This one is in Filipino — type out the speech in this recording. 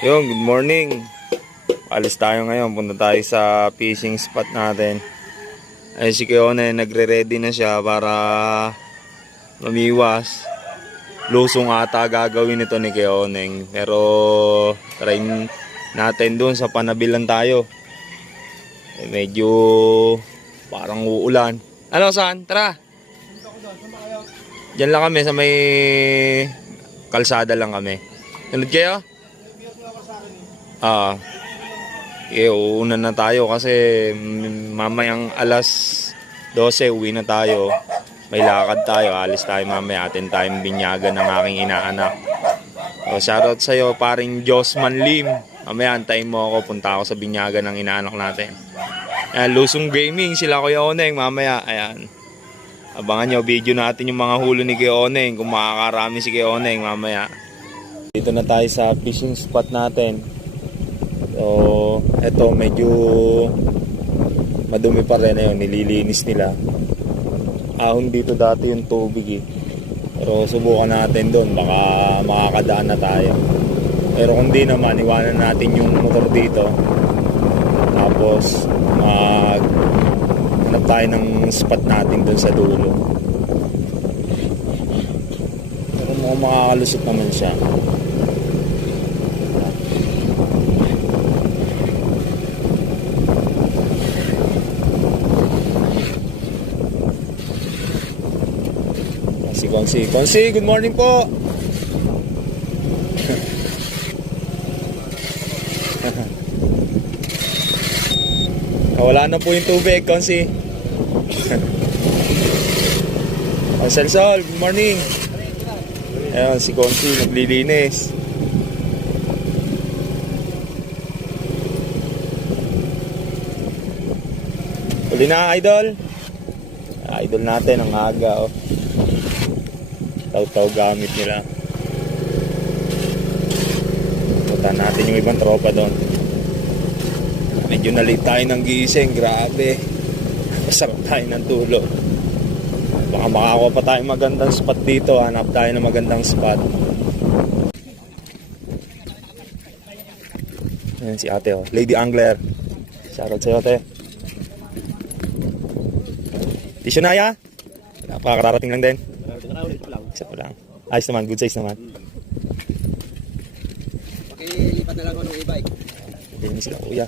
Good morning. Alis tayo ngayon, punta tayo sa fishing spot natin. Ay si Keone, nagre-ready na siya para mamiwas. Lusong ata gagawin ito ni Keone. Pero try natin doon sa Panabilan tayo. Medyo parang uulan. Ano saan? Tara. Diyan lang kami sa may kalsada lang kami. Sunod kayo? Uuna na tayo kasi mamayang alas 12 uwi na tayo. May lakad tayo, alis tayo mamaya, atin tayong binyagan ng aking inaanak. Shoutout sa'yo paring Josman Lim. Mamaya antayin mo ako, punta ako sa binyagan ng inaanak natin. Ayan, Lusong Gaming, sila Kuya Oneng mamaya. Ayan, abangan nyo video natin yung mga hulo ni Kuya Oneng, kung makakarami si Kuya Oneng mamaya. Dito na tayo sa fishing spot natin. So, eto medyo madumi pa rin na yun, nililinis nila. Ahon dito dati yung tubig eh. Pero subukan natin doon, baka makakadaan na tayo. Pero kung di naman, iwanan natin yung motor dito. Tapos, hanap tayo ng spot natin doon sa dulo. Pero mukhang makakalusot naman siya. Si Konsi, good morning po. Wala na po yung tubig, Konsi. Sol, good morning. Ayan, si Konsi naglilinis. Uli na, idol. Idol natin ang aga, oh. Taw-taw gamit nila. Punta natin yung ibang tropa doon. Medyo na-late tayo ng gising. Grabe, masarap tayo ng tulog. Baka makakuha pa tayo magandang spot dito. Hanap tayo ng magandang spot. Ayan si ate, oh. Lady Angler. Shoutout sa'yo, ate. Tisyo na ya? Napakararating lang din. Isa pa lang. Ayos naman, good size naman. Pakilipat na lang ako ng e-bike. Hindi sila kuya.